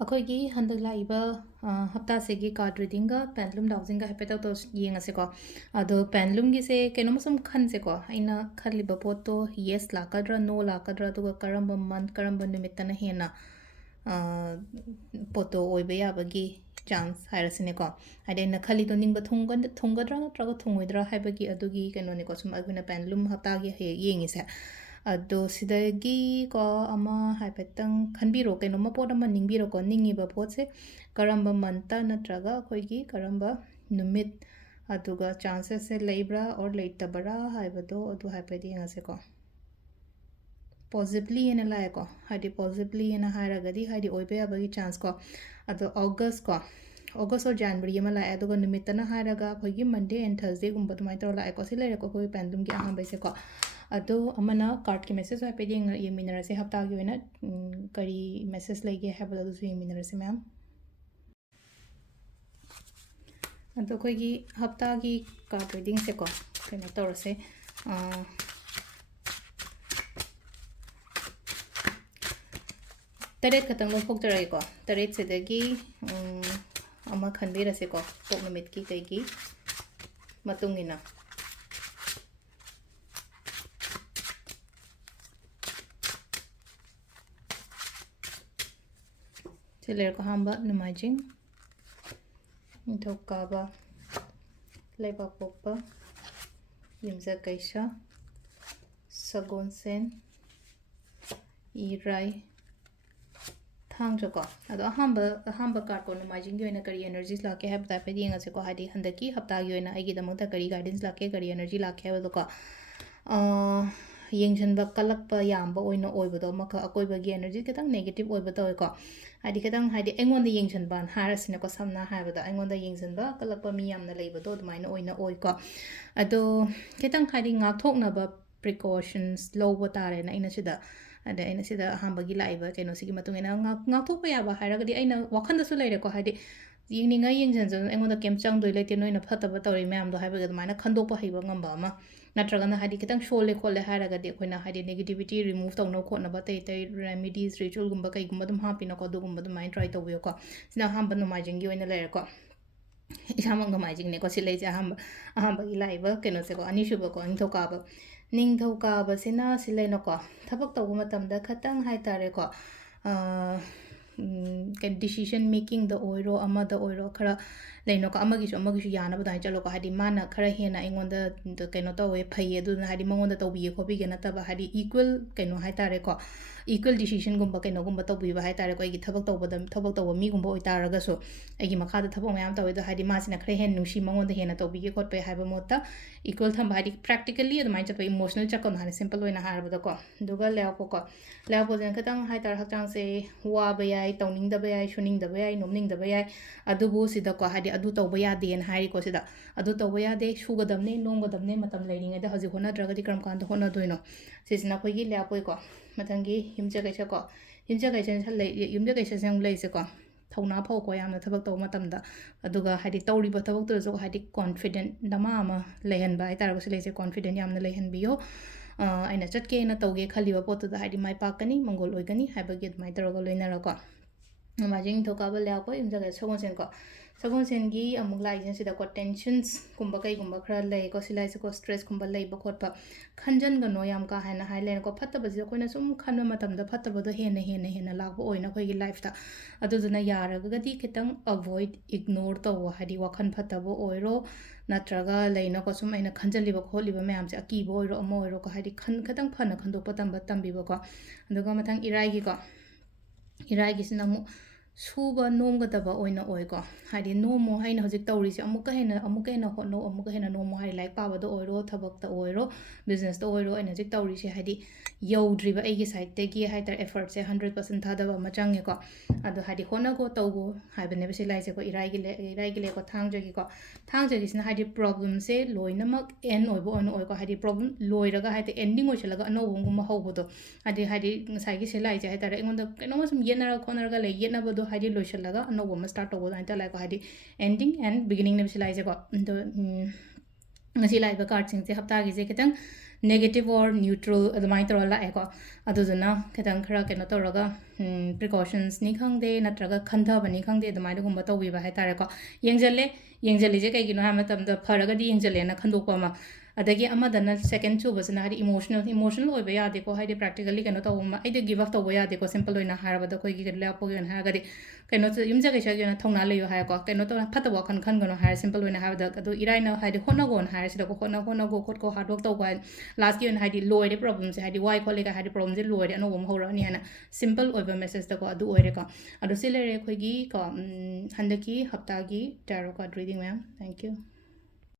ꯑꯩꯈꯣꯏꯒꯤ ꯍꯟꯗꯛ ꯂꯥꯛꯏꯕ ꯍꯞꯇꯥꯁꯤꯒꯤ ꯀꯥꯔꯗ ꯔꯤꯗꯤꯡꯒ ꯄꯦꯟꯂꯨꯝ ꯗꯥꯎꯖꯤꯡꯒ ꯍꯥꯏꯐꯦꯠ ꯌꯦꯡꯉꯁꯤꯀꯣ ꯑꯗꯣ ꯄꯦꯟꯂꯨꯝꯒꯤꯁꯦ ꯀꯩꯅꯣꯝꯃ ꯁꯨꯝ ꯈꯟꯁꯦꯀꯣ ꯑꯩꯅ ꯈꯜꯂꯤꯕ ꯄꯣꯠꯇꯣ ꯌꯦꯁ ꯂꯥꯛꯀꯗ꯭ꯔꯥ ꯅꯣ ꯂꯥꯛꯀꯗ꯭ꯔꯥ ꯑꯗꯨꯒ ꯀꯔꯝꯕ ꯃꯟꯊ ꯀꯔꯝꯕ ꯅꯨꯃꯤꯠꯇꯅ ꯍꯦꯟꯅ ꯄꯣꯠꯇꯣ ꯑꯣꯏꯕ ꯌꯥꯕꯒꯤ ꯆꯥꯟꯁ ꯍꯥꯏꯔꯁꯤꯅꯦꯀꯣ ꯍꯥꯏꯗꯤ ꯑꯩꯅ ꯈꯜꯂꯤꯗꯣ ꯅꯤꯡꯕ ꯊꯨꯡꯒꯗ꯭ꯔꯥ ꯅꯠꯇ꯭ꯔꯒ ꯊꯨꯡꯉꯣꯏꯗ꯭ꯔꯥ ꯍꯥꯏꯕꯒꯤ ꯑꯗꯨꯒꯤ ꯀꯩꯅꯣꯅꯤꯀꯣ ꯁꯨꯝ ꯑꯩꯈꯣꯏꯅ ꯄꯦꯟꯂꯨꯝ ꯍꯞꯇꯥꯒꯤ ꯍꯦꯛ ꯌꯦꯡꯉꯤꯁꯦ ꯑꯗꯣ ꯁꯤꯗꯒꯤꯀꯣ ꯑꯃ ꯍꯥꯏꯐꯦꯠꯇꯪ ꯈꯟꯕꯤꯔꯣ ꯀꯩꯅꯣꯝꯃ ꯄꯣꯠ ꯑꯃ ꯅꯤꯡꯕꯤꯔꯣꯀꯣ ꯅꯤꯡꯉꯤꯕ ꯄꯣꯠꯁꯦ ꯀꯔꯝꯕ ꯃꯟꯇ ꯅꯠꯇ꯭ꯔꯒ ꯑꯩꯈꯣꯏꯒꯤ ꯀꯔꯝꯕ ꯅꯨꯃꯤꯠ ꯑꯗꯨꯒ ꯆꯥꯟꯁꯦꯁꯁꯦ ꯂꯩꯕ꯭ꯔꯥ ꯑꯣꯔ ꯂꯩꯇꯕ꯭ꯔꯥ ꯍꯥꯏꯕꯗꯣ ꯑꯗꯨ ꯍꯥꯏꯐꯦꯠ ꯌꯦꯡꯉꯁꯦꯀꯣ ꯄꯣꯖꯤꯕꯂꯤ ꯍꯥꯏꯅ ꯂꯥꯛꯑꯦꯀꯣ ꯍꯥꯏꯗꯤ ꯄꯣꯖꯤꯕꯂꯤ ꯍꯥꯏꯅ ꯍꯥꯏꯔꯒꯗꯤ ꯍꯥꯏꯗꯤ ꯑꯣꯏꯕ ꯌꯥꯕꯒꯤ ꯆꯥꯟꯁ ꯀꯣ ꯑꯗꯣ ꯑꯣꯒꯁ ꯑꯣꯔ ꯖꯥꯟꯋꯥꯔꯤ ꯑꯃ ꯂꯥꯛꯑꯦ ꯑꯗꯨꯒ ꯅꯨꯃꯤꯠꯇꯅ ꯍꯥꯏꯔꯒ ꯑꯩꯈꯣꯏꯒꯤ ꯃꯟꯗꯦ ꯑꯦꯟ ꯊꯔꯁꯗꯦꯒꯨꯝꯕ ꯑꯗꯨꯃꯥꯏꯅ ꯇꯧꯔ ꯂꯥꯛꯑꯦꯀꯣ ꯁꯤ ꯂꯩꯔꯦꯀꯣ ꯑꯩꯈꯣꯏ ꯄꯦꯟꯗꯨꯝꯒꯤ ꯑꯍꯥꯟꯕꯩꯁꯦꯀꯣ ꯑꯗꯣ ꯑꯃꯅ ꯀꯥꯔꯠꯀꯤ ꯃꯦꯁꯦꯖ ꯍꯥꯏꯐꯦꯠ ꯌꯦꯡꯃꯤꯟꯅꯔꯁꯦ ꯍꯞꯇꯥꯒꯤ ꯑꯣꯏꯅ ꯀꯔꯤ ꯃꯦꯁꯦꯖ ꯂꯩꯒꯦ ꯍꯥꯏꯕꯗꯣ ꯑꯗꯨꯁꯨ ꯌꯦꯡꯃꯤꯟꯅꯔꯁꯦ ꯃꯌꯥꯝ ꯑꯗꯣ ꯑꯩꯈꯣꯏꯒꯤ ꯍꯞꯇꯥꯒꯤ ꯀꯥꯔꯠ ꯔꯤꯗꯤꯡꯁꯦꯀꯣ ꯀꯩꯅꯣ ꯇꯧꯔꯁꯦ ꯇꯔꯦꯠ ꯈꯛꯇꯪ ꯂꯧꯊꯣꯛꯆꯔꯒꯦꯀꯣ ꯇꯔꯦꯠꯁꯤꯗꯒꯤ ꯑꯃ ꯈꯟꯕꯤꯔꯁꯦꯀꯣ ꯄꯣꯛ ꯅꯨꯃꯤꯠꯀꯤ ꯀꯩꯒꯤ ꯃꯇꯨꯡ ꯏꯟꯅ ꯁꯤ ꯂꯩꯔꯦꯀꯣ ꯑꯍꯥꯟꯕ ꯅꯣꯡꯃꯥꯏꯖꯤꯡ ꯅꯤꯡꯊꯧꯀꯥꯕ ꯂꯩꯕꯥꯛꯄꯣꯛꯄ ꯌꯨꯝꯖꯀꯩꯁ ꯁꯒꯣꯜꯁꯦꯟ ꯏꯔꯥꯏ ꯊꯥꯡꯖꯀꯣ ꯑꯗꯣ ꯑꯍꯥꯟꯕ ꯀꯥꯔꯠꯀꯣ ꯅꯣꯡꯃꯥꯏꯖꯤꯡꯒꯤ ꯑꯣꯏꯅ ꯀꯔꯤ ꯑꯦꯅꯔꯖꯤꯁ ꯂꯥꯛꯀꯦ ꯍꯥꯏꯕꯗ ꯍꯥꯏꯐꯦꯠ ꯌꯦꯡꯉꯁꯦꯀꯣ ꯍꯥꯏꯗꯤ ꯍꯟꯗꯛꯀꯤ ꯍꯞꯇꯥꯒꯤ ꯑꯣꯏꯅ ꯑꯩꯒꯤꯗꯃꯛꯇ ꯀꯔꯤ ꯒꯥꯏꯗꯦꯟꯁ ꯂꯥꯛꯀꯦ ꯀꯔꯤ ꯑꯦꯅꯔꯖꯤ ꯂꯥꯛꯀꯦ ꯍꯥꯏꯕꯗꯣꯀꯣ ꯌꯦꯡꯁꯤꯟꯕ ꯀꯜꯂꯛꯄ ꯌꯥꯝꯕ ꯑꯣꯏꯅ ꯑꯣꯏꯕꯗꯣ ꯑꯃꯈꯛ ꯑꯀꯣꯏꯕꯒꯤ ꯑꯦꯅꯔꯖꯤ ꯈꯤꯇꯪ ꯅꯦꯒꯦꯇꯤቭ ꯑꯣꯏꯕ ꯇꯧꯋꯦꯀꯣ ꯍꯥꯏꯗꯤ ꯈꯤꯇꯪ ꯍꯥꯏꯗꯤ ꯑꯩꯉꯣꯟꯗ ꯌꯦꯡꯁꯤꯟꯕꯅ ꯍꯥꯏꯔꯁꯤꯅꯦꯀꯣ ꯁꯝꯅ ꯍꯥꯏꯕꯗ ꯑꯩꯉꯣꯟꯗ ꯌꯦꯡꯁꯤꯟꯕ ꯀꯜꯂꯛꯄ ꯃꯤ ꯌꯥꯝꯅ ꯂꯩꯕꯗꯣ ꯑꯗꯨꯃꯥꯏꯅ ꯑꯣꯏꯅ ꯑꯣꯏꯀꯣ ꯑꯗꯣ ಖꯤꯇꯪ ꯍꯥꯏꯗꯤ ꯉꯥꯛꯊꯣꯛꯅꯕ ꯄ꯭ꯔꯤꯀꯣꯁꯟꯁ ꯂꯧꯕ ꯇꯥꯔꯦꯅ ꯑꯩꯅ ꯁꯤꯗ ꯑꯗ ꯑꯩꯅ ꯁꯤꯗ ꯑꯍꯥꯟꯕꯒꯤ ꯂꯥꯛꯏꯕ ꯀꯩꯅꯣꯁꯤꯒꯤ ꯃꯇꯨꯡ ꯏꯟꯅ ꯉꯥꯛꯊꯣꯛꯄ ꯌꯥꯕ ꯍꯥꯏꯔꯒꯗꯤ ꯑꯩꯅ ꯋꯥꯈꯟꯗꯁꯨ ꯂꯩꯔꯦꯀꯣ ꯍꯥꯏꯗꯤ ꯌꯦꯡꯅꯤꯡꯉꯥꯏ ꯌꯦꯡꯁꯤꯟꯖꯅ ꯑꯩꯉꯣꯟꯗ ꯀꯩꯝ ꯆꯪꯗꯣꯏ ꯂꯩꯇꯦ ꯅꯣꯏꯅ ꯐꯠꯇꯕ ꯇꯧꯔꯤ ꯃꯌꯥꯝꯗꯣ ꯍꯥꯏꯕꯒꯤ ꯑꯗꯨꯃꯥꯏꯅ ꯈꯟꯗꯣꯛꯄ ꯍꯩꯕ ꯉꯝꯕ ꯑꯃ ꯅꯠꯇ꯭ꯔꯒꯅ ꯍꯥꯏꯗꯤ ꯈꯤꯇꯪ ꯁꯣꯜꯂꯦ ꯈꯣꯠꯂꯦ ꯍꯥꯏꯔꯒꯗꯤ ꯑꯩꯈꯣꯏꯅ ꯍꯥꯏꯗꯤ ꯅꯦꯒꯦꯇꯤꯚꯤꯇꯤ ꯔꯤꯃꯨꯚ ꯇꯧꯅꯕ ꯈꯣꯠꯅꯕ ꯑꯇꯩ ꯑꯇꯩ ꯔꯦꯃꯤꯗꯤꯁ ꯔꯤꯆꯨꯋꯦꯜꯒꯨꯝꯕ ꯀꯩꯒꯨꯝꯕ ꯑꯗꯨꯝ ꯍꯥꯞꯄꯤꯅꯀꯣ ꯑꯗꯨꯒꯨꯝꯕ ꯑꯗꯨꯃꯥꯏꯅ ꯇ꯭ꯔꯥꯏ ꯇꯧꯕꯤꯌꯨꯀꯣ ꯁꯤꯅ ꯑꯍꯥꯟꯕ ꯅꯣꯡꯃꯥꯏꯖꯤꯡꯒꯤ ꯑꯣꯏꯅ ꯂꯩꯔꯦꯀꯣ ꯏꯁꯥꯃꯛ ꯅꯣꯡꯃꯥꯏꯖꯤꯡꯅꯦꯀꯣ ꯁꯤ ꯂꯩꯁꯦ ꯑꯍꯥꯟꯕꯒꯤ ꯂꯥꯛꯏꯕ ꯀꯩꯅꯣꯁꯦꯀꯣ ꯑꯅꯤꯁꯨꯕꯀꯣ ꯅꯤꯡꯊꯧꯀꯥꯕꯁꯤꯅ ꯁꯤ ꯂꯩꯅꯀꯣ ꯊꯕꯛ ꯇꯧꯕ ꯃꯇꯝꯗ ꯈꯤꯇꯪ ꯍꯥꯏꯇꯥꯔꯦꯀꯣ ꯗꯤꯁꯤಷꯟ ꯃꯦꯀꯤꯡꯗ ꯑꯣꯏꯔꯣ ꯑꯃꯗ ꯑꯣꯏꯔꯣ ꯈꯔ ꯂꯩꯅꯀꯣ ꯑꯃꯒꯤꯁꯨ ꯌꯥꯅꯕ ꯑꯗꯨꯃꯥꯏꯅ ꯆꯠꯂꯣꯀꯣ ꯍꯥꯏꯗꯤ ꯃꯥꯅ ꯈꯔ ꯍꯦꯟꯅ ꯑꯩꯉꯣꯟꯗ ꯀꯩꯅꯣ ꯇꯧꯋꯦ ꯐꯩꯌꯦ ꯑꯗꯨꯅ ꯍꯥꯏꯗꯤ ꯃꯉꯣꯟꯗ ꯇꯧꯕꯤꯒꯦ ꯈꯣꯠꯄꯤꯒꯦ ꯅꯠꯇꯕ ꯍꯥꯏꯗꯤ ꯏꯀ꯭ꯋꯦꯜ ꯀꯩꯅꯣ ꯍꯥꯏꯇꯥꯔꯦꯀꯣ ꯏꯀ꯭ꯋꯦꯜ ꯗꯤꯁꯤಷꯟꯒꯨꯝꯕ ꯀꯩꯅꯣꯒꯨꯝꯕ ꯇꯧꯕꯤꯕ ꯍꯥꯏꯇꯥꯔꯦꯀꯣ ꯑꯩꯒꯤ ꯊꯕꯛ ꯇꯧꯕ ꯃꯤꯒꯨꯝꯕ ꯑꯣꯏꯇꯥꯔꯒꯁꯨ ꯑꯩꯒꯤ ꯃꯈꯥꯗ ꯊꯕꯛ ꯃꯌꯥꯝ ꯇꯧꯋꯦ ꯑꯗꯣ ꯍꯥꯏꯗꯤ ꯃꯥꯁꯤꯅ ꯈꯔ ꯍꯦꯟꯅ ꯅꯨꯡꯁꯤ ꯃꯉꯣꯟꯗ ꯍꯦꯟꯅ ꯇꯧꯕꯤꯒꯦ ꯈꯣꯠꯄꯦ ꯍꯥꯏꯕ ꯃꯣꯠꯇ ꯏꯀ꯭ꯋꯦꯜ ꯊꯝꯕ ꯍꯥꯏꯗꯤ ꯄ꯭ꯔꯥꯛꯇꯤꯀꯦꯜꯂꯤ ꯑꯗꯨꯃꯥꯏꯅ ꯆꯠꯄ ꯏꯃꯣꯁꯅꯦꯜ ꯆꯠꯀꯅꯣ ꯍꯥꯏꯅ ꯁꯤꯝꯄꯜ ꯑꯣꯏꯅ ꯍꯥꯏꯔꯕꯗꯀꯣ ꯑꯗꯨꯒ ꯂꯩꯕꯥꯛꯄꯣꯛꯁꯤꯅ ꯈꯤꯇꯪ ꯍꯥꯏꯇꯥꯔꯦ ꯍꯛꯆꯥꯡꯁꯦ ꯋꯥꯕ ꯌꯥꯏ ꯇꯧꯅꯤꯡꯗꯕ ꯌꯥꯏ ꯁꯨꯅꯤꯡꯗꯕ ꯌꯥꯏ ꯅꯣꯝꯅꯤꯡꯗꯕ ꯌꯥꯏ ꯑꯗꯨꯕꯨ ꯁꯤꯗꯀꯣ ꯍꯥꯏꯗꯤ ꯑꯗꯨ ꯇꯧꯕ ꯌꯥꯗꯦꯅ ꯍꯥꯏꯔꯤꯀꯣ ꯁꯤꯗ ꯑꯗꯨ ꯇꯧꯕ ꯌꯥꯗꯦ ꯁꯨꯒꯗꯕꯅꯤ ꯅꯣꯝꯒꯗꯕꯅꯤ ꯃꯇꯝ ꯂꯩꯔꯤꯉꯩꯗ ꯍꯧꯖꯤꯛ ꯍꯣꯠꯅꯗ꯭ꯔꯒꯗꯤ ꯀꯔꯝ ꯀꯥꯟꯗ ꯍꯣꯠꯅꯗꯣꯏꯅꯣ ꯁꯤꯁꯤꯅ ꯑꯩꯈꯣꯏꯒꯤ ꯂꯩꯕꯥꯛꯄꯣꯛꯏꯀꯣ ꯃꯊꯪꯒꯤ ꯌꯨꯝꯖꯀꯩꯁꯀꯣ ꯌꯨꯝꯖꯀꯩꯁꯁꯦ ꯑꯃꯨꯛ ꯂꯩꯁꯦꯀꯣ ꯊꯧꯅꯥ ꯐꯧꯀꯣ ꯌꯥꯝꯅ ꯊꯕꯛ ꯇꯧꯕ ꯃꯇꯝꯗ ꯑꯗꯨꯒ ꯍꯥꯏꯗꯤ ꯇꯧꯔꯤꯕ ꯊꯕꯛꯇꯨꯗꯁꯨ ꯍꯥꯏꯗꯤ ꯀꯣꯟꯐꯤꯗꯦꯟ ꯑꯃ ꯂꯩꯍꯟꯕ ꯍꯥꯏꯇꯥꯔꯒꯁꯨ ꯂꯩꯁꯦ ꯀꯣꯟꯐꯤꯗꯦꯟ ꯌꯥꯝꯅ ꯂꯩꯍꯟꯕꯤꯌꯣ ꯑꯩꯅ ꯆꯠꯀꯦꯅ ꯇꯧꯒꯦ ꯈꯜꯂꯤꯕ ꯄꯣꯠꯇꯨꯗ ꯍꯥꯏꯗꯤ ꯃꯥꯏ ꯄꯥꯛꯀꯅꯤ ꯃꯪꯒꯣꯜ ꯑꯣꯏꯒꯅꯤ ꯍꯥꯏꯕꯒꯤ ꯑꯗꯨꯃꯥꯏꯅ ꯇꯧꯔꯒ ꯂꯣꯏꯅꯔꯀꯣ ꯅꯣꯡꯃꯥꯏꯖꯤꯡ ꯅꯤꯡꯊꯧꯀꯥꯕ ꯂꯩꯕꯥꯛꯄꯣꯛ ꯌꯨꯝꯖꯀꯩꯁ ꯁꯒꯣꯜꯁꯦꯟꯀꯣ ꯁꯒꯣꯜꯁꯦꯟꯒꯤ ꯑꯃꯨꯛ ꯂꯥꯛꯏꯁꯤꯅ ꯁꯤꯗꯀꯣ ꯇꯦꯟꯁꯟꯁꯀꯨꯝꯕ ꯀꯩꯒꯨꯝꯕ ꯈꯔ ꯂꯩꯀꯣ ꯁꯤ ꯂꯥꯏꯁꯦꯀꯣ ꯁ꯭ꯇ꯭ꯔꯦꯁꯀꯨꯝꯕ ꯂꯩꯕ ꯈꯣꯠꯄ ꯈꯟꯖꯟꯒꯅꯣ ꯌꯥꯝ ꯀꯥ ꯍꯦꯟꯅ ꯍꯥꯏ ꯂꯩꯔꯦꯀꯣ ꯐꯠꯇꯕꯁꯦ ꯑꯩꯈꯣꯏꯅ ꯁꯨꯝ ꯈꯟꯕ ꯃꯇꯝꯗ ꯐꯠꯇꯕꯗꯣ ꯍꯦꯟꯅ ꯂꯥꯛꯄ ꯑꯣꯏꯅ ꯑꯩꯈꯣꯏꯒꯤ ꯂꯥꯏꯐꯇ ꯑꯗꯨꯗꯨꯅ ꯌꯥꯔꯒꯗꯤ ꯈꯤꯇꯪ ꯑꯚꯣꯏꯗ ꯏꯒꯅꯣꯔ ꯇꯧꯋꯣ ꯍꯥꯏꯗꯤ ꯋꯥꯈꯜ ꯐꯠꯇꯕ ꯑꯣꯏꯔꯣ ꯅꯠꯇ꯭ꯔꯒ ꯂꯩꯅꯀꯣ ꯁꯨꯝ ꯑꯩꯅ ꯈꯟꯖꯜꯂꯤꯕ ꯈꯣꯠꯂꯤꯕ ꯃꯌꯥꯝꯁꯦ ꯑꯀꯤꯕ ꯑꯣꯏꯔꯣ ꯑꯃ ꯑꯣꯏꯔꯣꯀꯣ ꯍꯥꯏꯗꯤ ꯈꯤꯇꯪ ꯐꯅ ꯈꯟꯗꯣꯛꯄ ꯇꯝꯕꯤꯕꯀꯣ ꯑꯗꯨꯒ ꯃꯊꯪ ꯏꯔꯥꯏꯒꯤꯁꯤꯅ ꯑꯃꯨꯛ ꯁꯨꯕ ꯅꯣꯝꯒꯗꯕ ꯑꯣꯏꯅ ꯑꯣꯏꯀꯣ ꯍꯥꯏꯗꯤ ꯅꯣꯝꯃꯣ ꯑꯩꯅ ꯍꯧꯖꯤꯛ ꯇꯧꯔꯤꯁꯦ ꯑꯃꯨꯛꯀ ꯍꯦꯟꯅ ꯍꯣꯠꯅꯧ ꯑꯃꯨꯛꯀ ꯍꯦꯟꯅ ꯅꯣꯝꯃꯣ ꯍꯥꯏꯗꯤ ꯂꯥꯏꯔꯤꯛ ꯄꯥꯕꯗ ꯑꯣꯏꯔꯣ ꯊꯕꯛꯇ ꯑꯣꯏꯔꯣ ꯕꯤꯖꯤꯅꯦꯁꯇ ꯑꯣꯏꯔꯣ ꯑꯩꯅ ꯍꯧꯖꯤꯛ ꯇꯧꯔꯤꯁꯦ ꯍꯥꯏꯗꯤ ꯌꯧꯗ꯭ꯔꯤꯕ ꯑꯩꯒꯤ ꯁꯥꯏꯠꯇꯒꯤ ꯍꯥꯏꯇꯥꯔꯦ ꯑꯦꯐꯔꯠꯁꯦ 100% ꯊꯥꯗꯕ ꯑꯃ ꯆꯪꯉꯦꯀꯣ ꯑꯗꯣ ꯍꯥꯏꯗꯤ ꯍꯣꯠꯅꯒꯣ ꯇꯧꯒꯣ ꯍꯥꯏꯕꯅꯦꯕ ꯁꯤ ꯂꯥꯏꯁꯦꯀꯣ ꯏꯔꯥꯏꯒꯤ ꯂꯩꯀꯣ ꯊꯥꯡꯖꯒꯤꯁꯤꯅ ꯍꯥꯏꯗꯤ ꯄ꯭ꯔꯣꯕ꯭ꯂꯦꯝꯁꯦ ꯂꯣꯏꯅꯃꯛ ꯑꯦꯟ ꯑꯣꯏꯕ ꯑꯣꯏꯅ ꯑꯣꯏꯀꯣ ꯍꯥꯏꯗꯤ ꯄ꯭ꯔꯣꯕ꯭ꯂꯦꯝ ꯂꯣꯏꯔꯒ ꯍꯥꯏꯗꯤ ꯑꯦꯟꯗꯤꯡ ꯑꯣꯏꯁꯜꯂꯒ ꯑꯅꯧꯕ ꯑꯃꯒꯨꯝꯕ ꯍꯧꯕꯗꯣ ꯍꯥꯏꯗꯤ ꯉꯁꯥꯏꯒꯤ ꯁꯤ ꯂꯥꯏꯁꯦ ꯍꯥꯏꯇꯥꯔꯦ ꯑꯩꯉꯣꯟꯗ ꯀꯩꯅꯣꯝꯃ ꯁꯨꯝ ꯌꯦꯠꯅꯔ ꯈꯣꯠꯅꯔꯒ ꯂꯩ ꯌꯦꯠꯅꯕꯗꯣ ꯍꯥꯏꯗꯤ ꯂꯣꯏꯁꯜꯂꯒ ꯑꯅꯧꯕ ꯑꯃ ꯁ꯭ꯇꯥꯔꯠ ꯇꯧꯕ ꯑꯗꯨꯃꯥꯏꯅ ꯇꯧꯔꯦꯀꯣ ꯍꯥꯏꯗꯤ ꯑꯦꯟꯗꯤꯡ ꯑꯦꯟ ꯕꯤꯒꯤꯅꯤꯡꯅꯦꯕ ꯁꯤ ꯂꯥꯏꯁꯦꯀꯣ ꯑꯗꯣ ꯉꯁꯤ ꯂꯥꯛꯏꯕ ꯀꯥꯔꯠꯁꯤꯡꯁꯦ ꯍꯞꯇꯥꯒꯤꯁꯦ ꯈꯤꯇꯪ negative or neutral adamai tora la eko aduduna khitang khara keno toraga precautions ni khangde natraga khantha bani khangde adamai da gumba tawi ba hai tare ko yengjale je kai gino ha matam da pharaga di yengjale na khandokpa ma adagi amadana second chu basna hari emotional oi ba yade ko hari practically keno taw ma ide give up taw ba yade ko simple oina haraba da koi gi la po gen ha gadi keno yumja ga sha gena thongna le yo ha ko keno to phata wa khan gono ha simple oina ha da adu irai na ha de hona gon ha sida ko hona go khot ko hard work taw ko last gi ha di loy de problem se ha di why ko le ga ha di problem je loy de no bom hora ni ana simple oi ba message da ko adu oi re ko adu sile re khoi gi ko handaki hapta gi tarot card reading ma'am thank you